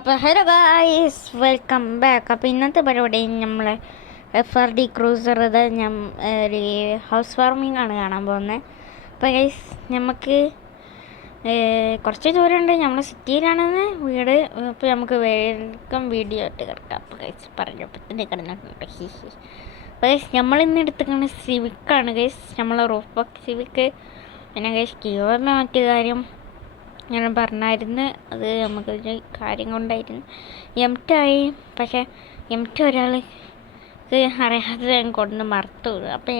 അപ്പോൾ hello guys, welcome back. അപ്പോൾ ഇന്നത്തെ പരിപാടി നമ്മൾ FRD ക്രൂസർ ഞാൻ ഒരു ഹൗസ് വാർമിംഗ് ആണ് കാണാൻ പോകുന്നത്. അപ്പോൾ ഗൈസ് നമുക്ക് കുറച്ച് ദൂരമുണ്ട്, നമ്മൾ സിറ്റിയിലാണെന്ന് വീട്. അപ്പോൾ നമുക്ക് വേഗം വീഡിയോ ഇട്ട് കിടക്കാം. അപ്പോൾ ഗൈസ് പറഞ്ഞപ്പോൾ തന്നെ കിടന്നിട്ടുണ്ട്. അപ്പോൾ ഗൈസ് നമ്മളിന്ന് എടുത്തിരിക്കുന്നത് സിവിക്കാണ് ഗൈസ്, നമ്മളെ റൂഫ് ബോക്സ് സിവിക്ക്. പിന്നെ ഗൈസ് കീവറിന് മറ്റു കാര്യം ഞാൻ പറഞ്ഞായിരുന്നു, അത് നമുക്കൊരു കാര്യം കൊണ്ടായിരുന്നു M2 ആയി. പക്ഷേ M2 ഒരാൾക്ക് അറിയാതെ കൊണ്ട് മറത്തു. അപ്പോൾ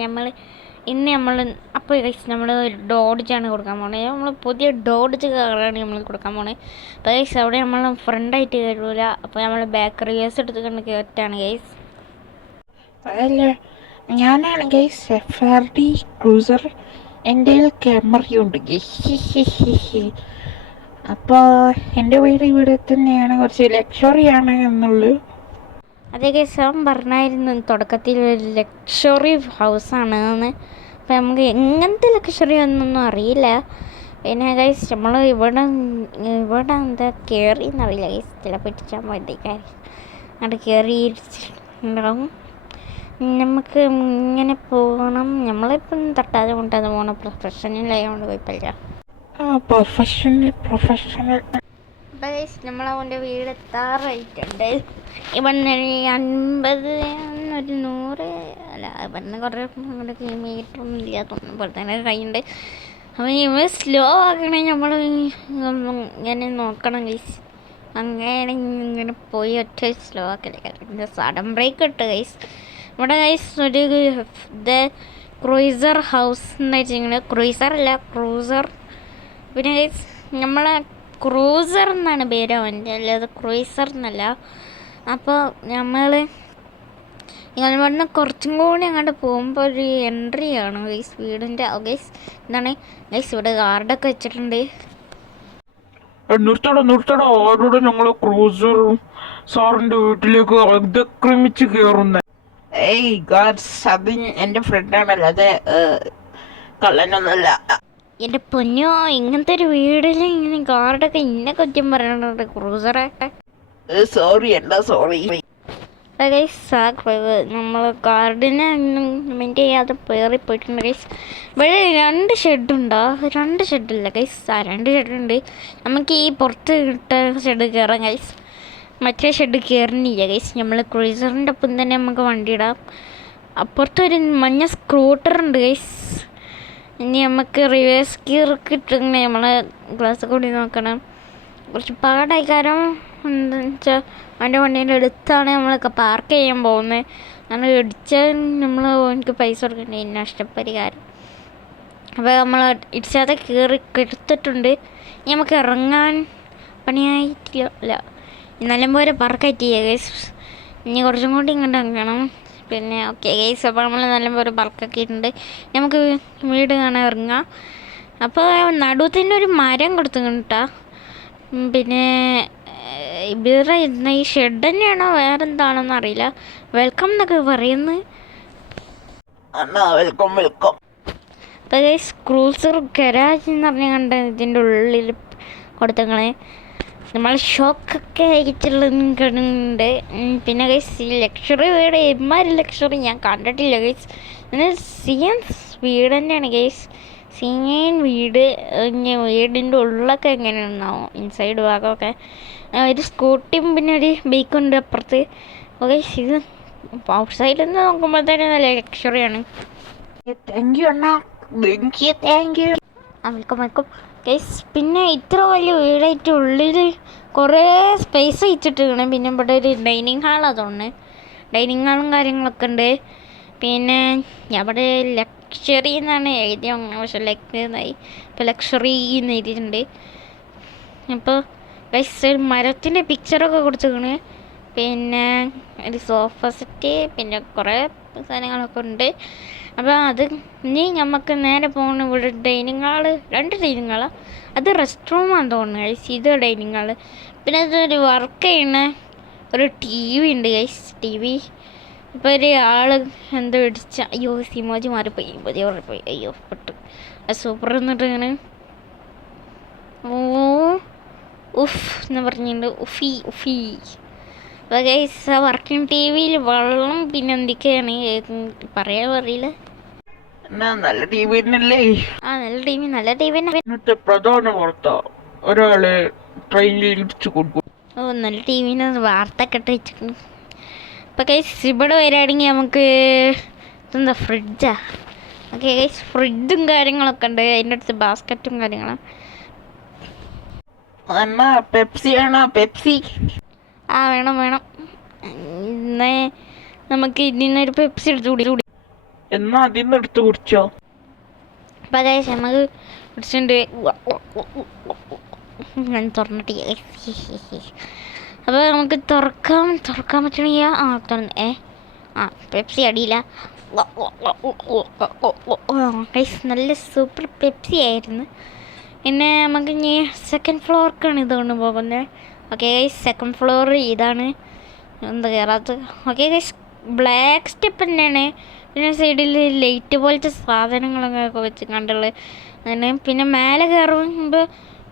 അപ്പോൾ ഗൈസ് നമ്മൾ ഒരു ഡോഡ്ജാണ് കൊടുക്കാൻ പോകുന്നത്. നമ്മൾ പുതിയ ഡോഡ്ജ് കാറാണ് നമ്മൾ കൊടുക്കാൻ പോകുന്നത്. അപ്പോൾ ഗൈസ് അവിടെ നമ്മൾ ഫ്രണ്ടായിട്ട് കയറൂല. അപ്പോൾ നമ്മൾ ബാക്ക് റിവേഴ്സ് എടുത്ത് കണ്ട് കയറ്റാണ് ഗൈസ്. അതല്ല, ഞാനാണ് ഗൈസ് FRD ക്രൂസർ. എൻ്റെ ക്യാമറയുണ്ട് ഗൈസ്. അപ്പോൾ എൻ്റെ വീട് ഇവിടെ തന്നെയാണ്, കുറച്ച് ലക്ഷറിയാണ് എന്നുള്ളൂ. അതേ ഗൈസ് അവൻ പറഞ്ഞായിരുന്നു തുടക്കത്തിൽ ഒരു ലക്ഷറി ഹൗസാണ് എന്ന്. അപ്പോൾ നമുക്ക് എങ്ങനത്തെ ലക്ഷറി ഒന്നൊന്നും അറിയില്ല. പിന്നെ ഗൈസ് നമ്മൾ ഇവിടെ എന്താ കയറി എന്നറിയില്ല ഗൈസ്, ചിലപ്പോൾ ഇടിച്ചാൽ മതിക്കാരി അവിടെ കയറിയിട്ടുണ്ടാവും. നമുക്ക് ഇങ്ങനെ പോകണം. നമ്മളിപ്പം തട്ടാതെ കൊണ്ടാതെ പോകണം, പ്രൊഫഷണലായതുകൊണ്ട് കുഴപ്പമില്ല. പ്രൊഫഷണൽ അപ്പോൾ ഗൈസ് നമ്മളവൻ്റെ വീട് എത്താറായിട്ടുണ്ട്. ഇവന് 50 ഒരു 100 അല്ല, ഇവന് കുറേ അങ്ങോട്ട് മീറ്ററൊന്നും ഇല്ല തോന്നുന്നു, പോലെ തന്നെ കൈയുണ്ട്. അപ്പം ഇവ സ്ലോ ആക്കണേ നമ്മൾ ഇങ്ങനെ നോക്കണം ഗൈസ്. അങ്ങനെ ഇങ്ങനെ പോയി ഒറ്റ സ്ലോ ആക്കലേ സഡൻ ബ്രേക്ക് ഇട്ട് ഗൈസ്. ഇവിടെ ഗൈസ് ഒരു ക്രൂസർ ഹൗസ് എന്ന് വെച്ചിങ്ങനെ, ക്രൂസർ അല്ല ക്രൂസർ. പിന്നെ ഗൈസ് നമ്മളെ ക്രൂസർ എന്നാണ് പേര് അവൻ്റെ, അല്ലാതെ ക്രൂസർ എന്നല്ല. അപ്പോൾ നമ്മൾ ഇവിടുന്ന് കുറച്ചും കൂടി അങ്ങോട്ട് പോകുമ്പോൾ ഒരു എൻട്രി ആണ് ഗൈസ് വീടിൻ്റെ. ഗൈസ് എന്താണ് ഗൈസ് ഇവിടെ ഗാർഡൊക്കെ വെച്ചിട്ടുണ്ട്. നിർത്തടോ ആരോട് ഞങ്ങൾ ക്രൂസർ സാറിൻ്റെ വീട്ടിലേക്ക് അതിക്രമിച്ച് കയറുന്നത്? ഏയ് ഗാഡ്സ്, അത് എൻ്റെ ഫ്രണ്ടാണല്ലോ, അത് കള്ളനൊന്നുമല്ല. എൻ്റെ പൊന്നോ, ഇങ്ങനത്തെ ഒരു വീടിൽ ഇങ്ങനെ ഗാർഡൊക്കെ ഇന്നെ കുറ്റം പറയണുണ്ട് ക്രൂസറെ. സോറി. നമ്മൾ ഗാർഡിനെ മെയിൻറ്റെയിൻ ചെയ്യാതെ കയറിപ്പോയിട്ടുണ്ട് ഗൈസ്. ഇവിടെ 2 ഷെഡുണ്ടോ? 2 ഷെഡില്ല ഗൈസ്, 2 ഷെഡുണ്ട്. നമുക്ക് ഈ പുറത്ത് ഇട്ട ഷെഡ് കയറാം ഗൈസ്, മറ്റേ ഷെഡ് കയറുന്നില്ല ഗൈസ്. നമ്മൾ ക്രൂസറിൻ്റെ ഒപ്പം തന്നെ നമുക്ക് വണ്ടി ഇടാം. അപ്പുറത്തൊരു മഞ്ഞ സ്കൂട്ടർ ഉണ്ട് ഗൈസ്. ഇനി നമുക്ക് റിവേഴ്സ് ഗിയറൊക്കെ ഇട്ടിങ്ങനെ നമ്മളെ ഗ്ലാസ് കൂടി നോക്കണം. കുറച്ച് പാടായി, കാരണം എന്താണെന്ന് വെച്ചാൽ അവൻ്റെ വണ്ടീൻ്റെ അടുത്താണ് നമ്മളൊക്കെ പാർക്ക് ചെയ്യാൻ പോകുന്നത്. കാരണം ഇടിച്ചാൽ നമ്മൾ എനിക്ക് പൈസ കൊടുക്കേണ്ട നഷ്ടപരിഹാരം. അപ്പോൾ നമ്മൾ ഇടിച്ചാതെ കയറി എടുത്തിട്ടുണ്ട്. ഇനി നമുക്ക് ഇറങ്ങാൻ പണിയായിട്ടില്ല, എന്നാലും പോലെ പാർക്കായിട്ടില്ല ഗൈസ്. ഇനി കുറച്ചും കൂടി ഇങ്ങോട്ട് ഇറങ്ങണം. പിന്നെ ഓക്കെ ഗൈസ്, അപ്പോൾ നമ്മൾ നല്ലപോലെ പറക്കാക്കിയിട്ടുണ്ട്. നമുക്ക് വീട് കാണാൻ ഇറങ്ങാം. അപ്പോൾ നടുവത്തിൻ്റെ ഒരു മരം കൊടുത്തുകൊണ്ടിട്ടാ. പിന്നെ ഇവിടെ ഈ ഷെഡ് തന്നെയാണോ വേറെ എന്താണെന്ന് അറിയില്ല. വെൽക്കം എന്നൊക്കെ പറയുന്നത്. വെൽക്കം. അപ്പോൾ ഗൈസ് ക്രൂസർ ഗരാജ് എന്ന് പറഞ്ഞ കണ്ട ഇതിൻ്റെ ഉള്ളിൽ കൊടുത്തങ്ങളെ നമ്മൾ ഷോക്കൊക്കെ അയച്ചിട്ടുണ്ട്. പിന്നെ ഗൈസ് ഈ ലക്ഷറി വീട് എമ്മാരി ലക്ഷറി ഞാൻ കണ്ടിട്ടില്ല ഗൈസ്. വീട് തന്നെയാണ് ഗൈസ്, സിയൻ വീട്. വീടിൻ്റെ ഉള്ളൊക്കെ എങ്ങനെ ഉണ്ടാവും, ഇൻസൈഡ് ഭാഗമൊക്കെ. ഒരു സ്കൂട്ടിയും പിന്നെ ഒരു ബൈക്കുണ്ട് അപ്പുറത്ത്. ഓക്കെ, ഇത് ഔട്ട് സൈഡിൽ നിന്ന് നോക്കുമ്പോൾ തന്നെ നല്ല ലക്ഷറിയാണ്. Welcome guys. പിന്നെ ഇത്ര വലിയ വീടായിട്ട് ഉള്ളിൽ കുറേ സ്പേസ് വെച്ചിട്ടാണ്. പിന്നെ ഇവിടെ ഒരു ഡൈനിങ് ഹാൾ, അതുകൊണ്ട് ഡൈനിങ് ഹാളും കാര്യങ്ങളൊക്കെ ഉണ്ട്. പിന്നെ അവിടെ ലക്ഷറി എന്നാണ് എഴുതിയ, പക്ഷേ ലക്ഷറി ഇപ്പോൾ ലക്ഷറി എന്ന് എഴുതിയിട്ടുണ്ട്. അപ്പോൾ ഗൈസ് മരത്തിൻ്റെ പിക്ചറൊക്കെ കൊടുത്തിരിക്കണ്. പിന്നെ ഒരു സോഫ സെറ്റ്, പിന്നെ കുറേ സാധനങ്ങളൊക്കെ ഉണ്ട്. അപ്പോൾ അത് ഇനി നമുക്ക് നേരെ പോകുന്ന ഇവിടെ ഡൈനിങ് ഹാള്, 2 ഡൈനിങ് ഹാളാണ്. അത് റെസ്റ്റ് റൂമാണെന്ന് തോന്നുന്നു ഗൈസ്, ഇത് ഡൈനിങ് ഹാള്. പിന്നെ അതൊരു വർക്ക് ചെയ്യുന്ന ഒരു TV ഉണ്ട് ഗൈസ്, TV. ഇപ്പോൾ ഒരു ആൾ എന്തോ ഇടിച്ച, അയ്യോ സിമോജി മാറിപ്പോയി, അയ്യോ പെട്ടു. അത് സൂപ്പർ എന്നിട്ട് ഇങ്ങനെ ഉഫ് എന്ന് പറഞ്ഞിട്ടുണ്ട്. ഉഫി ഉഫി. അപ്പോൾ ഗൈസ് വർക്കിംഗ് ടി വിയിൽ വെള്ളം പിന്നെ എന്തൊക്കെയാണ് പറയാൻ അറിയില്ല. എന്നാ നല്ല ടി വി തന്നെയല്ലേ? നല്ല ടി വി തന്നെ. ഇന്നത്തെ പ്രധാന വാർത്ത, ഒരാളെ ട്രെയിനിൽ ഇടിച്ചു കൊടുക്കും. ഓ നല്ല ടി വിന്ന് വാർത്ത ഒക്കെ ഇട്ട് വെച്ചിട്ടുണ്ട്. അപ്പോൾ ഗൈസ് ഇവിടെ വരികയാണെങ്കിൽ നമുക്ക് ഇതെന്താ ഫ്രിഡ്ജാ. ഓക്കെ ഗൈസ് ഫ്രിഡ്ജും കാര്യങ്ങളൊക്കെ ഉണ്ട്. അതിൻ്റെ അടുത്ത് ബാസ്ക്കറ്റും കാര്യങ്ങളും. എന്നാ പെപ്സി ആണോ? പെപ്സി ആ വേണം. ഇന്ന് നമുക്ക് ഇതിന്നൊരു പെപ്സി എടുത്ത് കൂടി. എന്നാ അതിന്ന് എടുത്ത് കുടിച്ചോ. അപ്പോൾ ഗൈസ് നമുക്ക് കുടിച്ചിട്ടുണ്ട്. ഞാൻ തുറന്നിട്ട് അപ്പോൾ നമുക്ക് തുറക്കാൻ പറ്റണില്ല. തുറന്ന് പെപ്സി അടിയില്ല. ഗൈസ് നല്ല സൂപ്പർ പെപ്സി ആയിരുന്നു. പിന്നെ നമുക്ക് ഇനി സെക്കൻഡ് ഫ്ലോർക്കാണ് ഇതുകൊണ്ട് പോകുന്നത്. ഓക്കെ ഗൈസ് സെക്കൻഡ് ഫ്ലോർ ഇതാണ്. എന്താ കയറാത്തത്. ഓക്കെ ഗൈസ് ബ്ലാക്ക് സ്റ്റെപ്പ് തന്നെയാണ്. പിന്നെ സൈഡിൽ ലൈറ്റ് പോലത്തെ സാധനങ്ങളൊക്കെ വെച്ച് കണ്ടുള്ളത് അങ്ങനെ. പിന്നെ മേലെ കയറുമ്പോൾ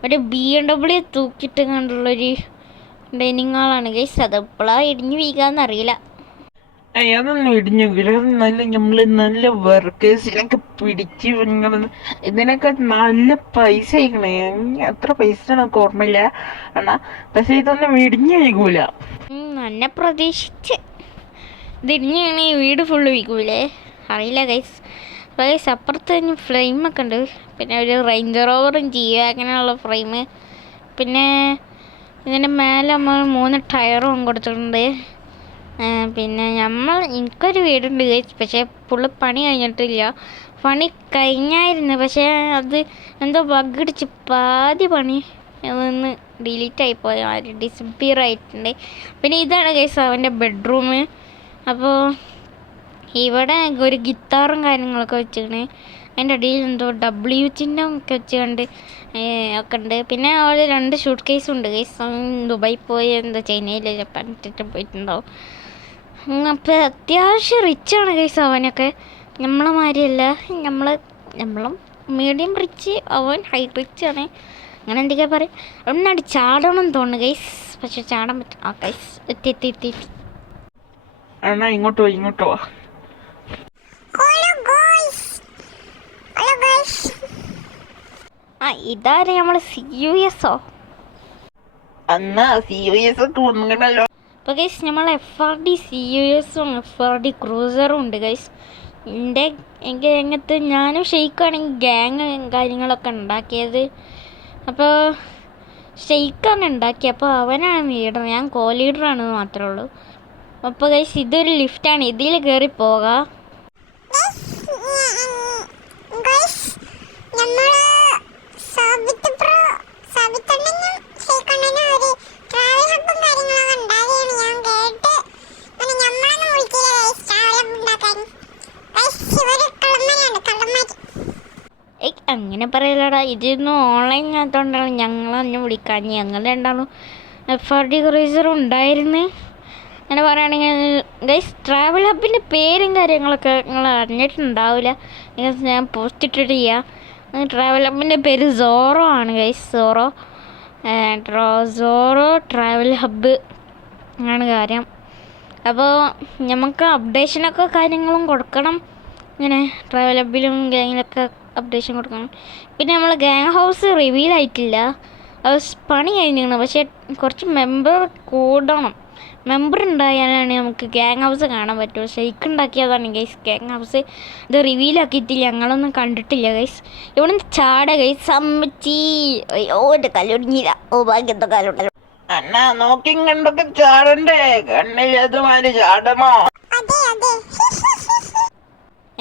ഒരു BMW തൂക്കിയിട്ട് കണ്ടുള്ളൊരു ഡൈനിങ് ഹാളാണ് ഗൈസ്. അതെപ്പോഴാണ് ഇടിഞ്ഞ് വീകാന്നറിയില്ല. അതൊന്നും ഇടിഞ്ഞു വീഴും. നല്ല നമ്മള് നല്ല വർക്കേഴ്സിനൊക്കെ പിടിച്ച് ഇതിനൊക്കെ നല്ല പൈസ ആയിക്കണേ. എത്ര പൈസ നമുക്ക് ഓർമ്മയില്ല എന്നാ, പക്ഷെ ഇതൊന്നും ഇടിഞ്ഞു വീകൂല. എന്നെ പ്രതീക്ഷിച്ച് ഇത് ഇടിഞ്ഞാണ് ഈ വീട് ഫുള്ള് വീക്കൂലേ അറിയില്ല ഗൈസ്. ഗൈസ് അപ്പുറത്ത് കഴിഞ്ഞ് ഫ്രെയിമൊക്കെ ഉണ്ട്. പിന്നെ ഒരു റേഞ്ച് റോവറും ജിയോ അങ്ങനെയുള്ള ഫ്രെയിം. പിന്നെ ഇതിൻ്റെ മേലെ നമ്മൾ 3 ടയറും കൊടുത്തിട്ടുണ്ട്. പിന്നെ എനിക്കൊരു വീടുണ്ട് ഗൈസ്. പക്ഷേ ഫുള്ള് പണി കഴിഞ്ഞിട്ടില്ല. പണി കഴിഞ്ഞായിരുന്നു, പക്ഷേ അത് എന്തോ ബഗ്ഗടിച്ച് പാതി പണി അതൊന്ന് ഡിലീറ്റ് ആയിപ്പോയി. ഡിസപ്പിയർ ആയിട്ടുണ്ട്. പിന്നെ ഇതാണ് ഗൈസ് അവൻ്റെ ബെഡ്റൂം. അപ്പോൾ ഇവിടെ ഒരു ഗിത്താറും കാര്യങ്ങളൊക്കെ വെച്ചിട്ടുണ്ട്. അതിൻ്റെ അടിയിൽ എന്തോ W ചിഹ്നം ഒക്കെ വെച്ചുകൊണ്ട് ഒക്കെ ഉണ്ട്. പിന്നെ അവിടെ 2 ഷൂട്ട് കേസും ഉണ്ട് ഗൈസ്. ദുബായി പോയി എന്തോ ചൈനയിൽ ജപ്പാൻ പോയിട്ടുണ്ടാവും. അപ്പോൾ അത്യാവശ്യം റിച്ചാണ് ഗൈസ് അവനൊക്കെ. നമ്മളെ മാതിരിയല്ല. നമ്മളും മീഡിയം റിച്ച്, അവൻ ഹൈ റിച്ച് ആണ്. അങ്ങനെ എന്തൊക്കെയാ പറയും. അവിടെ ചാടണം തോന്നുന്നു ഗൈസ്. പക്ഷെ ചാടാൻ പറ്റും. ഗൈസ് എത്തി. എന്നാ ഇങ്ങോട്ടോ വാ. ഇതാരെ നമ്മള് CUS എന്നാ CUS ഒക്കെ വന്നിട്ടുണ്ടല്ലോ. അപ്പോൾ ഗൈസ് നമ്മൾ FRD CUSും FRD ക്രൂസറും ഉണ്ട് ഗൈസ്. എനിക്ക് രംഗത്ത് ഞാനും ഷെയ്ക്കാണെങ്കിൽ ഗ്യാങ് കാര്യങ്ങളൊക്കെ ഉണ്ടാക്കിയത്. അപ്പോൾ ഷെയ്ക്കാണ് ഉണ്ടാക്കിയത്. അപ്പോൾ അവനാണ് ലീഡർ, ഞാൻ ലീഡറാണെന്ന് മാത്രമേ ഉള്ളൂ. അപ്പോൾ ഗൈസ് ഇതൊരു ലിഫ്റ്റാണ്, ഇതിൽ കയറി പോകാം. അങ്ങനെ പറയലടാ. ഇതൊന്നും ഓൺലൈൻ ആയതുകൊണ്ടാണ് ഞങ്ങളൊന്നും വിളിക്കാൻ. ഞങ്ങൾ രണ്ടാളും FRD ക്രൂസറും ഉണ്ടായിരുന്നു. അങ്ങനെ പറയുകയാണെങ്കിൽ ഗൈസ് ട്രാവൽ ഹബിൻ്റെ പേരും കാര്യങ്ങളൊക്കെ നിങ്ങൾ അറിഞ്ഞിട്ടുണ്ടാവില്ല. ഞാൻ പോസ്റ്റ് ഇട്ടിട്ടില്ല. ട്രാവൽ ഹബിൻ്റെ പേര് സോറോ ആണ് ഗൈസ്. സോറോ ട്രാവൽ ഹബ്ബ് ആണ് കാര്യം. അപ്പോൾ നമുക്ക് അപ്ഡേഷനൊക്കെ കാര്യങ്ങളും കൊടുക്കണം. ഇങ്ങനെ ട്രാവൽ ഹബിലും ഗാങ്ങിലൊക്കെ അപ്ഡേഷൻ കൊടുക്കണം. പിന്നെ നമ്മൾ ഗാങ് ഹൗസ് റിവീൽ ആയിട്ടില്ല. അത് പണി കഴിഞ്ഞിരുന്നു. പക്ഷേ കുറച്ച് മെമ്പർ കൂടണം. മെമ്പർ ഉണ്ടായാലാണ് നമുക്ക് ഗാങ് ഹൗസ് കാണാൻ പറ്റുള്ളൂ. ഷെയ്ക്ക് ഉണ്ടാക്കിയതാണ് ഗൈസ് ഗാങ് ഹൗസ്. ഇത് റിവീലാക്കിയിട്ടില്ല, ഞങ്ങളൊന്നും കണ്ടിട്ടില്ല ഗൈസ്. ഇവിടെ നിന്ന് ചാട ഗൈസ്. അമ്മച്ചി എൻ്റെ കല്ലൊടിഞ്ഞില്ല. ഭാഗ്യത്തെ കല്ലുണ്ടല്ലോ. എന്നാ നോക്കിയും കണ്ടൊക്കെ ചാടണ്ടേ? കണ്ണില്ലാത്തമാര് ചാടണോ?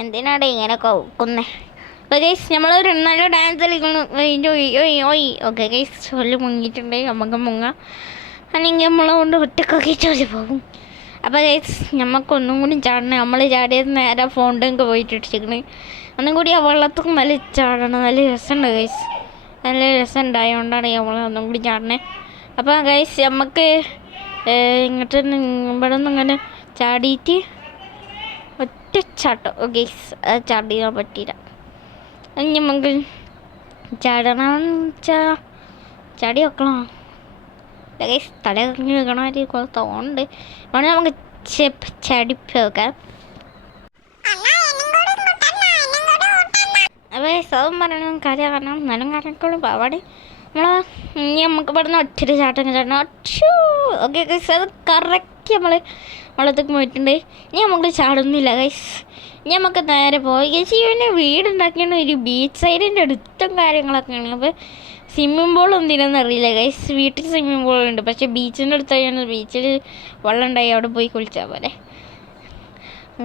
എന്തിനാടെ ഇങ്ങനെ കൊന്നേ? അപ്പോൾ ഗൈസ് നമ്മളൊരു നല്ല ഡാൻസ് കളിക്കണം. ഓക്കെ ഗൈസ് ചൊല്ല് മുങ്ങിയിട്ടുണ്ട്. നമുക്ക് മുങ്ങാം. അല്ലെങ്കിൽ നമ്മളെ കൊണ്ട് ഒറ്റക്കൊക്കെ ചൊല്ലി പോകും. അപ്പോൾ ഗൈസ് നമുക്കൊന്നും കൂടി ചാടണം. നമ്മൾ ചാടിയത് നേരെ ഫോണിലേക്ക് പോയിട്ട് ഇടിച്ചിരിക്കണ്. ഒന്നും കൂടി ആ വെള്ളത്തിൽ നല്ല ചാടണം. നല്ല രസമുണ്ട് ഗൈസ്. നല്ല രസം ഉണ്ടായതുകൊണ്ടാണ് നമ്മൾ ഒന്നും കൂടി ചാടണേ. അപ്പോൾ ഗൈസ് നമുക്ക് ഇങ്ങോട്ട് ഇവിടെ നിന്ന് ഇങ്ങനെ ചാടിയിട്ട് ഒറ്റ ചാട്ടം. ഗൈസ് അത് ചാടിയാൻ പറ്റിയില്ല. ഇനി നമുക്ക് ചാടണമെന്ന് വെച്ചാൽ ചാടി വെക്കണം. ഗൈസ് തല കറങ്ങി വീണ ഒരു തോന്നുന്നുണ്ട്. വേണമെങ്കിൽ നമുക്ക് ചടിപ്പ് വെക്കാം. അപ്പോൾ സൗം പറയണം കാര്യം കാരണം നല്ല കാര്യങ്ങളും പാവാടി നമ്മൾ ഇനി നമുക്ക് പറഞ്ഞ ഒറ്റൊരു ചാട്ടം ഒറ്റ ഓക്കെ ഗൈസ്. അത് കറക്റ്റ് നമ്മളത്തേക്ക് പോയിട്ടുണ്ട്. ഇനി നമുക്ക് ചാടുന്നില്ല ഗൈസ്. ഇനി നമുക്ക് നേരെ പോയി ഗൈസ്. ഇവന് വീടുണ്ടാക്കിയാണ് ഒരു ബീച്ച് സൈഡിൻ്റെ അടുത്തും കാര്യങ്ങളൊക്കെയാണ്. അപ്പോൾ സ്വിമ്മിംഗ് പൂൾ എന്തിനാന്ന് അറിയില്ല ഗൈസ്. വീട്ടിൽ സ്വിമ്മിംഗ് പൂൾ ഉണ്ട്, പക്ഷേ ബീച്ചിൻ്റെ അടുത്തായാണ്. ബീച്ചിൽ വെള്ളം ഉണ്ടായി അവിടെ പോയി കുളിച്ചാൽ പോലെ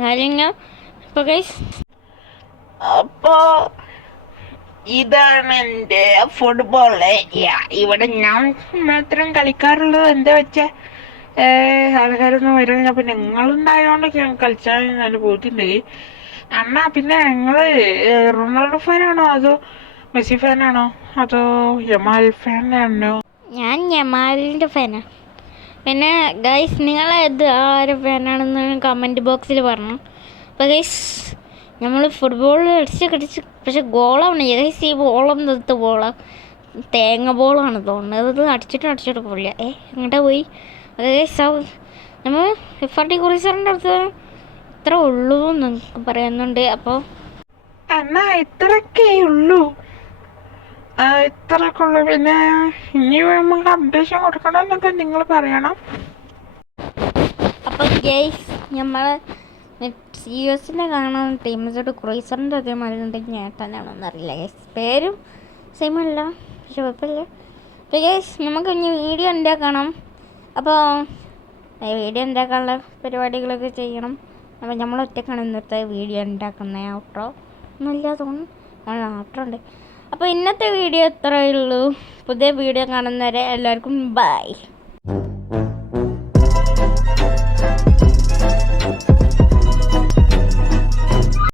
കാര്യങ്ങൾ. അപ്പോൾ ഗൈസ് അപ്പോ ഇതാണ് എൻ്റെ ഫുട്ബോൾ ഏരിയ. ഇവിടെ ഞാൻ മാത്രം കളിക്കാറുള്ളത്. എന്താ വെച്ചാൽ ആൾക്കാരൊന്നും വരുന്നില്ല. അപ്പൊ നിങ്ങളുണ്ടായതുകൊണ്ട് കളിച്ചാൽ നല്ല പോയിട്ടുണ്ട്. അണ്ണാ പിന്നെ നിങ്ങള് റൊണാൾഡോ ഫാനാണോ അതോ മെസ്സി ഫാനാണോ അതോ യമാൽ ഫാനാണോ? ഞാൻ യമാലിൻ്റെ ഫാനാണ്. പിന്നെ ഗൈസ് നിങ്ങളേത് ആര് ഫാനാണെന്ന് കമൻറ്റ് ബോക്സിൽ പറഞ്ഞു. അപ്പോൾ ഗൈസ് നമ്മൾ ഫുട്ബോൾ കളിച്ച് പക്ഷെ ഗോളാണ് ഗൈസ്. ഈ ബോളം നിർത്ത് ബോളാണ്, തേങ്ങ ബോളാണ് തോന്നുന്നത്. അത് അടിച്ചിട്ട് പോയില്ല. എങ്ങോട്ടാ പോയി ഗൈസ്? നമ്മൾ FRD കുറിച്ചറിൻ്റെ അടുത്ത് ഇത്ര ഉള്ളൂ എന്നൊക്കെ പറയുന്നുണ്ട്. അപ്പോൾ എന്നാ ഇത്രയൊക്കെ ഉള്ളൂ, ഇത്രയൊക്കെ ഉള്ളു. പിന്നെ ഇനി നമുക്ക് അപ്ഡേഷൻ കൊടുക്കണം എന്നൊക്കെ നിങ്ങൾ പറയണം. അപ്പോൾ ഗൈസ് നമ്മൾ CSനെ കാണാൻ ടീംസോട് ക്രൂസറിൻ്റെ അതേമാതിരി ഉണ്ടെങ്കിൽ നേട്ടാനാണോന്ന് അറിയില്ല ഗൈസ്. പേരും സെയിം അല്ല, പക്ഷെ കുഴപ്പമില്ല. അപ്പോൾ ഗൈസ് നമുക്ക് ഇനി വീഡിയോ ഉണ്ടാക്കണം. അപ്പോൾ വീഡിയോ ഉണ്ടാക്കാനുള്ള പരിപാടികളൊക്കെ ചെയ്യണം. അപ്പോൾ നമ്മൾ ഒറ്റക്കാണ് ഇന്നത്തെ വീഡിയോ ഉണ്ടാക്കുന്നത്. ഔട്ട്രോ ഒന്നുമില്ല തോന്നുന്നു, ഔട്ട്രോ ഉണ്ട്. അപ്പോൾ ഇന്നത്തെ വീഡിയോ ഇത്രയേ ഉള്ളൂ. പുതിയ വീഡിയോ കാണുന്നവരെ എല്ലാവർക്കും ബൈ.